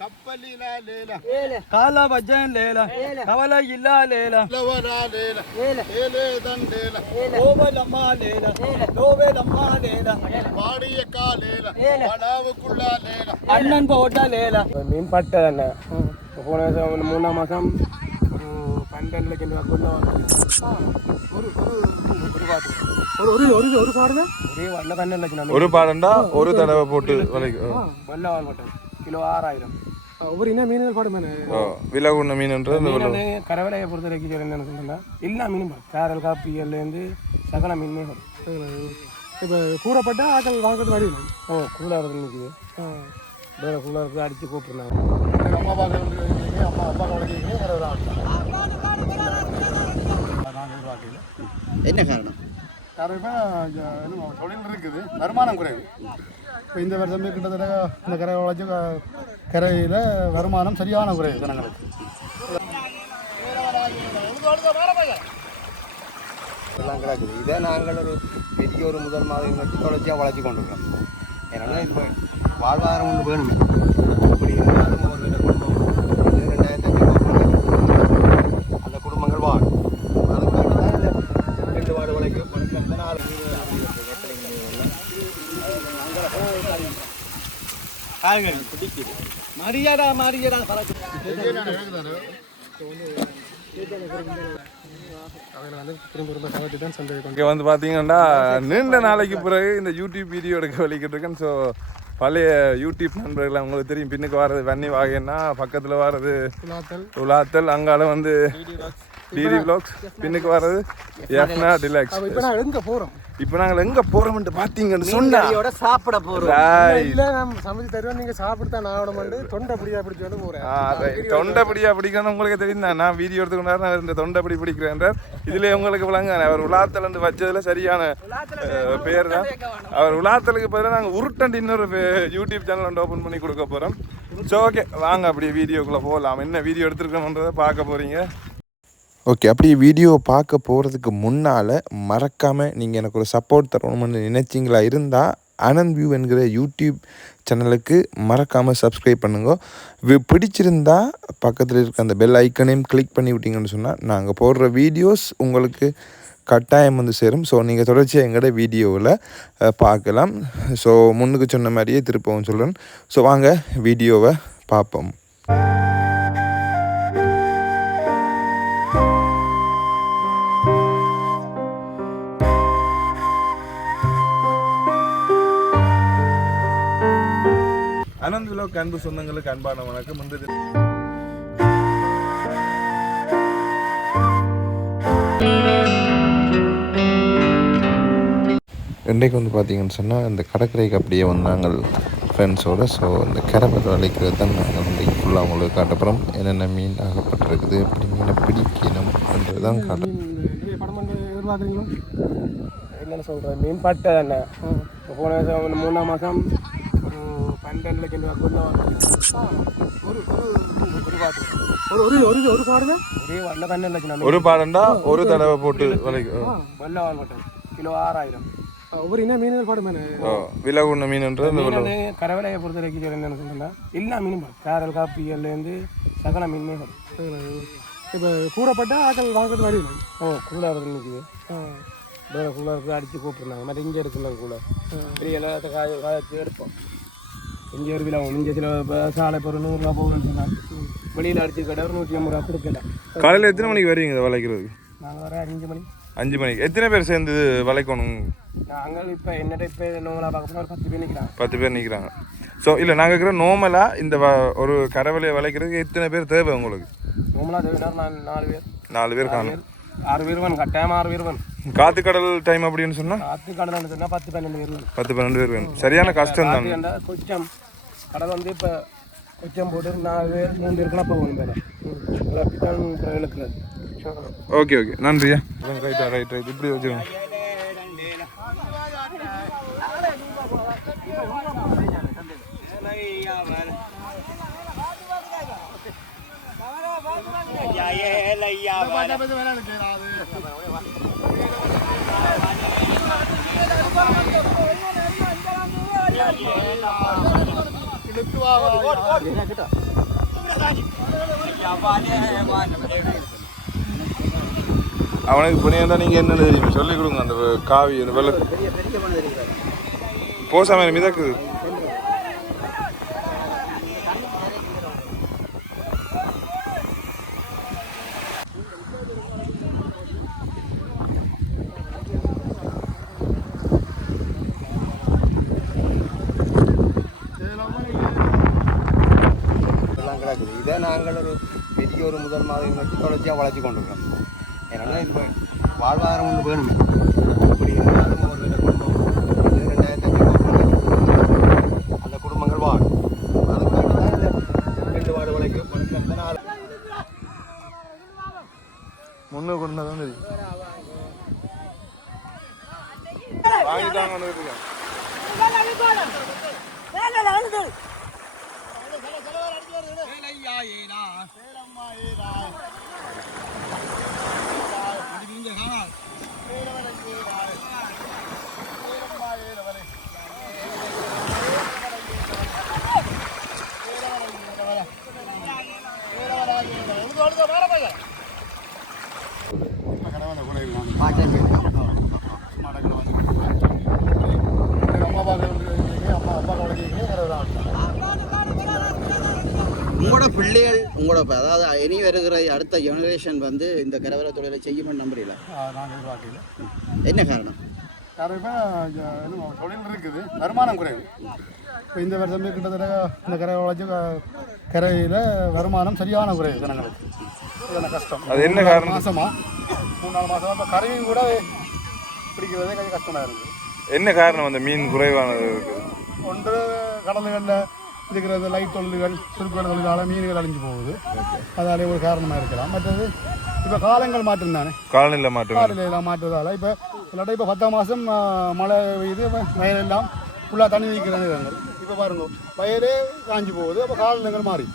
கப்பலில லேல கால பஜன் லேல. கவலை இல்லா லேல. லவரா லேல. ஏலே. தண்டேல ஓவலம்மா லேல. லோவேலம்மா லேல. படாவுக்குள்ள லேல. அண்ணன் போட்ட லேல. மீன் பட்டை தானே? போன மூணாம் மாதம் ஒரு பன்னெண்டு லட்சம் ரூபா கொள்ள ஒரு ஒரு ஒரு ஒரு ஒரு பாடுங்க. ஒரே வரல பன்னெண்டு லட்சம் ஒரு பாடண்டா? ஒரு தடவை போட்டு கிலோ ஆறாயிரம். ஒவ்வொரு என்ன மீன்கள் பாடுமே விலை உண்ண மீன்ன்றது இந்த விலை மீன் கரவலையை பொறுத்த வரைக்கும் என்னன்னு சொன்னா எல்லா மீனும் கேரல் காப்பிகள்லேருந்து சகல மீனுமே இப்போ கூறப்பட்ட ஆக்கள் வாங்குறது வழி ஓ நிற்குது வேற கூலாரத்தில் அடித்து அம்மா அப்பா அம்மா அப்பா எதிர்பார்க்கல என்ன காரணம்? காரணம் தொழில் இருக்குது வருமானம் குறைவு. இப்போ இந்த வருஷமே கிட்டத்தட்ட இந்த கரை வளைச்சு கரையில் வருமானம் சரியான குறைவு ஜனங்களுக்கு. எல்லாம் கிடக்குது. இதை நாங்கள் ஒரு பெரிய ஒரு முதல் மாதிரி வச்சு தொடர்ச்சியாக வளர்ச்சி கொண்டு இருக்கிறோம். ஏன்னா இப்போ வாழ்வாதாரம் ஒன்று வேணும். அப்படி இருந்தாலும் ஒரு ரெண்டு குடும்பம் அது ரெண்டாயிரத்தி அஞ்சு அந்த குடும்பங்கள் வாழும் அதுக்காக தான் இந்த ரெண்டு வாடு வளைக்கும் பணக்காக நாலு மரியாதா மரியாதா. அதில் வந்து திரும்ப திரும்ப கவர்ச்சி தான் சந்தை இங்கே வந்து பார்த்தீங்கன்னா நீண்ட நாளைக்கு பிறகு இந்த யூடியூப் வீடியோ எடுக்க வலிக்கிட்டு இருக்கேன். ஸோ பழைய யூடியூப் நண்பர்கள் உங்களுக்கு தெரியும். பின்னுக்கு வர்றது வன்னி வாகைன்னா பக்கத்தில் வர்றது உலாத்தல் அங்கால வந்து டிடி vlogs பின்னுக்கு வர்றது? எஃப்னா டிலாக்ஸ் இப்போ நாங்கள் எங்கே போகிறோம் இப்போ நாங்கள் எங்கே போகிறோம்ட்டு பார்த்தீங்கன்னு சொன்னா சாப்பிட Right. இல்லை நம்ம சமைச்சு தருவோம் நீங்கள் சாப்பிட்டு தான் ஆகணுமாண்டு தொண்டை அப்படியா பிடிச்சி போகிறேன். தொண்டை பிடியா பிடிக்கணும் உங்களுக்கு தெரியும் தான் நான் வீடியோ எடுத்துக்கொண்டாரு நான் இந்த தொண்டை பிடி பிடிக்கிறேன் இதுல உங்களுக்கு விளங்க அவர் உலாத்தல் வந்து வச்சதுல சரியான பேர் தான். அவர் உலாத்தலுக்கு பதிலாக நாங்கள் உருட்டண்டு இன்னொரு யூடியூப் சேனல் வந்து ஓப்பன் பண்ணி கொடுக்க போகிறோம் ஸோ ஓகே வாங்க அப்படியே வீடியோக்குள்ளே போகலாம் என்ன வீடியோ எடுத்துருக்கோம்ன்றதை பார்க்க போகிறீங்க ஓகே அப்படி வீடியோ பார்க்க போகிறதுக்கு முன்னால் மறக்காமல் நீங்கள் எனக்கு ஒரு சப்போர்ட் தரணும்னு நினைச்சீங்களா இருந்தால் அனந்த் வியூ என்கிற யூடியூப் சேனலுக்கு மறக்காமல் சப்ஸ்கிரைப் பண்ணுங்க. வி- பிடிச்சிருந்தா பக்கத்தில் இருக்க அந்த பெல் ஐக்கனையும் கிளிக் பண்ணி விட்டீங்கன்னு சொன்னால் நாங்கள் போடுற வீடியோஸ் உங்களுக்கு கட்டாயம் வந்து சேரும். ஸோ நீங்கள் தொடர்ச்சியாக எங்களோட வீடியோவில் பார்க்கலாம். ஸோ முன்னுக்கு சொன்ன மாதிரியே திருப்பவும் சொல்கிறேன் ஸோ வாங்க வீடியோவை பார்ப்போம். விலோக் அன்பு சொந்தங்களுக்கு அன்பான வணக்கம். இந்த இன்றைக்கு வந்து பார்த்தீங்கன்னு சொன்னால் இந்த கடற்கரைக்கு அப்படியே வந்து நாங்கள் ஃப்ரெண்ட்ஸோட ஸோ இந்த கரப்பை வளைக்கிறது தான் நாங்கள் இன்றைக்கு ஃபுல்லாக உங்களுக்கு காட்டப்புறம் என்னென்ன மீன் ஆகப்பட்டிருக்குது எப்படி மீனை பிடிக்கணும்ன்றது தான் காட்ட நிறைய படம் வந்து எதிர்பார்க்குறீங்களோ? என்னென்ன சொல்கிறேன் மீன் பட்டை தானே. போன மூணாம் மாதம் பன்னெண்டு லட்சம் ரூபா கொள்ள ஒரு ஒரு ஒரு பாட்டு ஒரு ஒரு ஒரு ஒரு பாடுங்க ஒரே வரல பன்னெண்டு லட்சம் ஒரு பாடண்டா ஒரு தடவை போட்டு வால் மட்டும் கிலோ ஆறாயிரம் ஒவ்வொரு என்ன மீன்கள் பாடுமே ஓ, விலை. உண்ண மீன்ன்றது கரவலையை பொறுத்த வரைக்கும் என்னன்னு சொன்னா எல்லா மீனும் வரும். கேரல் காப்பிகள்லேருந்து சகல மீனுமே இப்போ கூறப்பட்ட ஆக்கள் வாங்குறது வழி ஓ கூலாரத்தில் நிற்குது வேற கூலாருக்கு அடித்து கூப்பிட்ருந்தாங்க மற்ற இங்கே இருக்குல்ல கூலர் பெரிய எல்லாத்த காய காயத்து எடுப்போம். இங்கே ஒரு விலை இங்கே சில சாலை இப்போ ஒரு நூறுரூவா போகுதுன்னு சொன்னாங்க. வெளியில் அடிச்சு கடை ஒரு நூற்றி ஐம்பது ரூபா கொடுக்கல. காலையில் எத்தனை மணிக்கு வருவீங்க இதை வளைக்கிறதுக்கு? நாங்கள் வர அஞ்சு மணி. அஞ்சு மணிக்கு எத்தனை பேர் சேர்ந்து வளைக்கணும்? நாங்கள் இப்போ என்னட்ட இப்போ நூலா பார்க்க ஒரு பத்து பேர் நிற்கிறாங்க பத்து பேர் நிற்கிறாங்க ஸோ இல்லை நாங்கள் இருக்கிற நார்மலாக இந்த ஒரு கரவலையை வளைக்கிறதுக்கு எத்தனை பேர் தேவை உங்களுக்கு? நூமலா நாலு நாலு பேர். நாலு பேர் காணும். ஆறு பேர் வேணும் கட்டாயம் ஆறு பேர் வேணும். காத்து கடல் டைம் அப்படின்னு சொன்னா? காத்து கடல் சொன்னா பத்து பன்னெண்டு பேர் பத்து பன்னெண்டு பேர் வேணும். சரியான கஷ்டம் தான். கொச்சம் கடல் வந்து இப்போ கொச்சம் போட்டு நாலு பேர் மூணு பேருக்குலாம் போகணும் ஓகே ஓகே நன்றியா ரைட்டா ரைட் ரைட் இப்படி வச்சுக்கோங்க. ஐயா ஏ ஐயா அவனுக்கு புனியம் தான் நீங்கள் என்ன தெரியும்? சொல்லிக் கொடுங்க அந்த காவி அந்த வெள்ள போசாம மிதக்குது எல்லாம் கிடக்குது இதை நாங்கள் ஒரு பெரிய ஒரு முதல் மாதிரி வச்சு தொடர்ச்சியாக வளர்ச்சி கொண்டிருக்கோம் ஏன்னா இப்போ வாழ்வாதாரம் ஒன்று வேணுமே. அப்படி இருந்தாலும் ஒரு வீட்டு குடும்பம் அது ரெண்டாயிரத்தி அஞ்சு அந்த குடும்பங்கள் வாழும். அதுக்காக தான் இந்த ரெண்டு வாடு வளைக்கும் பணம் நாலு முன்னு கொண்டு தான் தெரியும். வாங்கிட்டாங்க இருக்கேன் 身体了 உங்களோட இப்ப அதாவது இனி வருகிற அடுத்த ஜெனரேஷன் வந்து இந்த கரவர தொழிலை செய்யுமென்னு நம்புறீங்களா? நாங்கள் எதிர்பார்க்கல. என்ன காரணம்? காரணம் இப்போ இன்னும் தொழில் இருக்குது வருமானம் குறைவு. இப்போ இந்த வருஷமே கிட்டத்தட்ட இந்த கரை வளைச்சு கரையில் வருமானம் சரியான குறைவு ஜனங்களுக்கு. கஷ்டம். அது என்ன காரணம்? மாசமா மூணு நாலு மாசமா இப்போ கரையும் கூட பிடிக்கிறதே கொஞ்சம் கஷ்டமாக இருக்குது என்ன காரணம் அந்த மீன் குறைவானது? ஒன்று கடல்களில் இருக்கிற லைட் தொழில்கள் சுருக்கோட தொழிலால் மீன்கள் அழிஞ்சு போகுது. அதாலே ஒரு காரணமாக இருக்கலாம். மற்றது இப்போ காலங்கள் மாற்றம் தானே? காலநிலை மாற்றம். காலையில் எல்லாம் மாற்றுவதால் இப்போ இல்லாட்டா இப்போ பத்தாம் மாதம் மழை பெய்யுது அப்ப வயலெல்லாம் ஃபுல்லாக தண்ணி நிற்கிறாங்க இப்போ பாருங்க வயலே காஞ்சி போகுது அப்போ காலநிலைகள் மாறி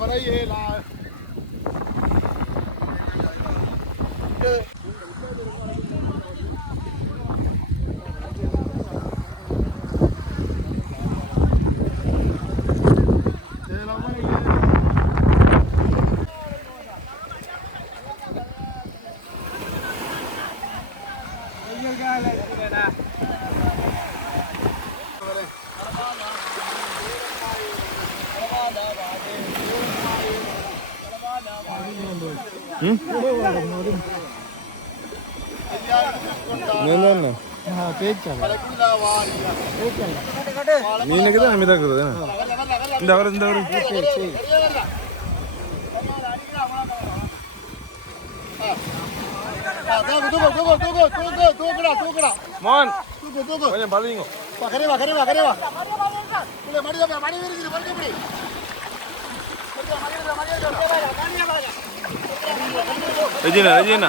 வரை ஏலா போயிட்டு என்ன மீனுக்கு தான் மிதக்குது இந்த அவர் இந்த அவர் தூக்கு தூக்கு தூக்கு தூக்கு தூக்குடா தூக்குடா மோகன் தூக்கு தூக்கு கொஞ்சம் பதவிங்க வா கரே வா கரே வா கரே வா இல்ல மடி தான் மடி இருக்குது மடி எப்படி ரஜினா ரஜினா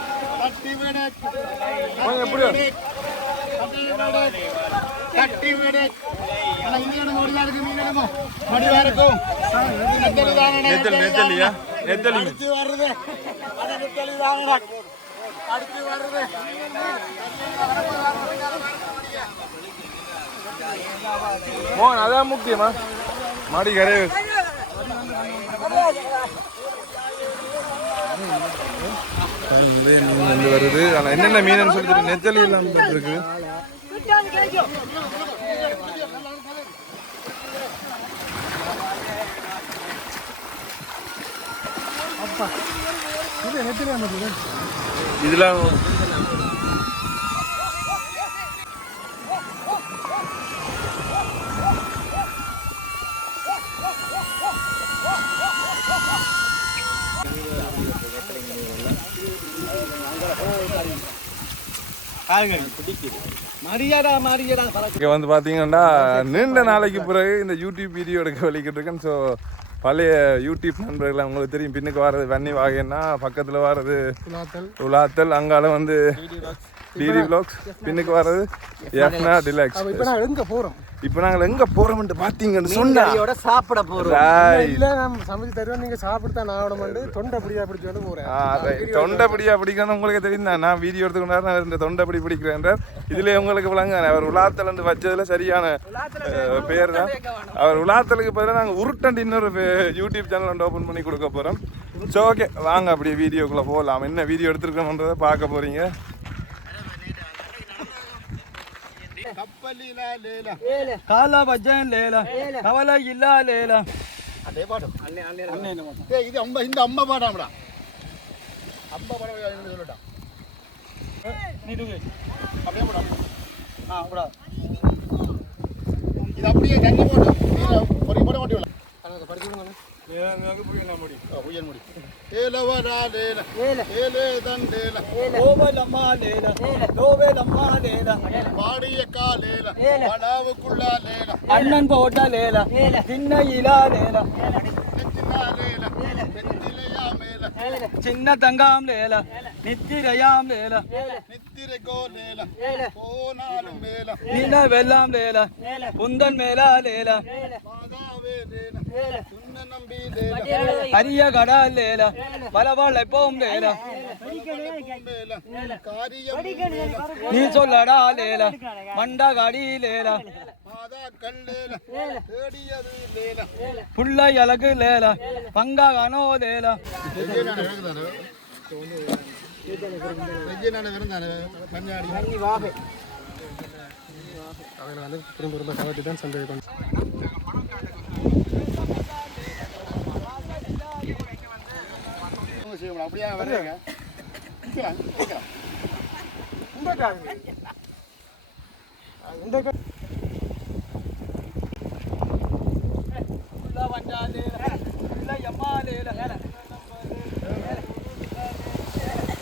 அடுத்து வருது. மோகன் அதான் முக்கியமா? மாடி கரையை வந்து வருது. ஆனா என்னென்ன மீன் சொல்லிட்டு நெத்தலி எல்லாம் இருக்கு. இதெல்லாம் இங்கே வந்து பார்த்தீங்கன்னா நீண்ட நாளைக்கு பிறகு இந்த யூடியூப் வீடியோ எடுக்க வலிக்கிட்டு இருக்கேன். ஸோ பழைய யூடியூப் நண்பர்கள் உங்களுக்கு தெரியும். பின்னுக்கு வர்றது வன்னி வாகைன்னா பக்கத்தில் வர்றது உலாத்தல் அங்கால வந்து டிடி பிளாக்ஸ் பின்னுக்கு வர்றது எஃப்னா டிலக்ஸ் இப்போ நாங்கள் எங்கே போகிறோம் இப்போ நாங்கள் எங்கே போகிறோம்னு பார்த்தீங்கன்னு சொன்னா கறியோட சாப்பிட போறோம். Right. இல்லை நம்ம சமைச்சு தருவோம் நீங்கள் சாப்பிட்டு தான் ஆகணுமாண்டு தொண்டை அப்படியா பிடிச்சி போகிறேன். தொண்டை பிடியா பிடிக்கணும் உங்களுக்கு தெரியும் தான் நான் வீடியோ எடுத்துக்கொண்டாரு நான் இந்த தொண்டை பிடி பிடிக்கிறேன் இதுல உங்களுக்கு விளங்க அவர் உலாத்தலண்டு வச்சதுல சரியான பேர் தான். அவர் உலாத்தலுக்கு பதிலாக நாங்கள் உருட்டண்டு இன்னொரு யூடியூப் சேனல் வந்து ஓப்பன் பண்ணி கொடுக்க போறோம். ஸோ ஓகே வாங்க அப்படியே வீடியோக்குள்ள போகலாம். என்ன வீடியோ எடுத்துருக்கோம்ன்றதை பார்க்க போறீங்க. கப்பலில லேல. காலா பஜ்ஜன் லேல. கவலை இல்லா லேல. அதே பாடம் இது அம்மா இந்த அம்மா பாடாமடா அம்மா பாடம் என்ன சொல்லட்டான் நீ தூக்கு அப்படியே போடா. ஆ கூட இது அப்படியே தண்ணி போட்டு நீரை பொறி போட மாட்டீங்களா உயர் முடி ஏலவரா லேல ஏலே தன் லேல ஓவலம்மா லேல லோவேலம்மா லேல பாடிய காலேல பலாவுக்குள்ளா லேல அண்ணன் போட்ட லேல சின்ன இலா லேல சின்ன தங்காம் லேல நித்திரையாம் லேல நித்திரை கோ லேல போனாலும் மேல நிலவெல்லாம் லேல புந்தன் மேலா லேல அரிய கடா லேல பலவளைப்போம் லேல மேல நீ சொல்லடா லேல மண்டா கடி லேல புள்ளை அழகு லேல பங்கா கனோ லேல வெய்யனான வந்து திரும்ப திரும்ப கவட்டி தான் சந்தேகம் அப்படியே வர்றீங்க இந்த நிக்கலாம். புள்ள வண்டா லேல புள்ள எம்மா லேல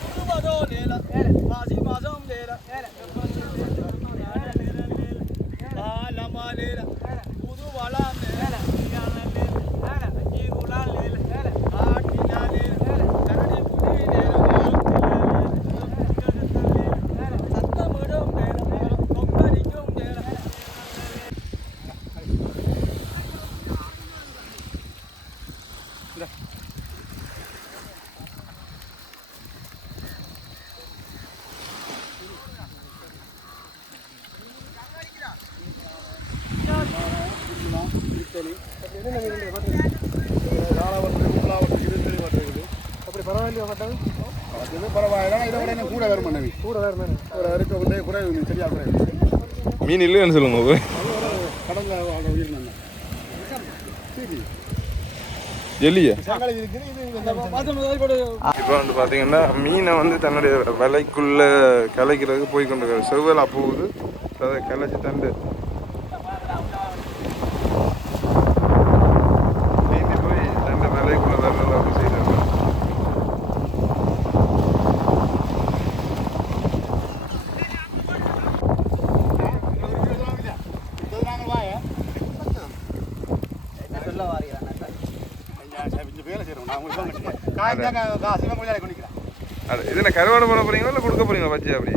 புதுவதோ லேல மாசி மாசம் லேல பாலமா லேல புது வளாம் லேல அஞ்சி குலா லேல ஆட்டினா லேல கரடி புடி லேல சத்தமிடும் லேல கொக்கரிக்கும் லேல வட்டுறது அப்படி பரவாயில்லையா பட்டாது அது பரவாயில்ல. இதை விட என்ன கூட வரும் பண்ணவி கூட வேறு தானே கூட இருக்க வந்து குறைவு சரியா குறைவு. மீன் இல்லைன்னு சொல்லுங்க கடல்ல வாழ்ற உயிரினம் சரி. எலியா. இப்போ வந்து பார்த்தீங்கன்னா மீனை வந்து தன்னுடைய விலைக்குள்ளே கலைக்கிறதுக்கு போய் கொண்டு செவ்வலா போகுது. அதை கலைச்சி தண்டு மீன் போய் தண்டை விலைக்குள்ள வர்றது அப்படி செய்யறது நாங்கள் வாய சொல்ல வாரியா இந்த வேலை செய்கிறோம் நான் உங்களுக்கு காய்ச்சா காசு இவங்க கொண்டு நிற்கிறேன் அது இது என்ன கருவாடு போட போறீங்களா இல்லை கொடுக்க போறீங்களா பச்சை அப்படி?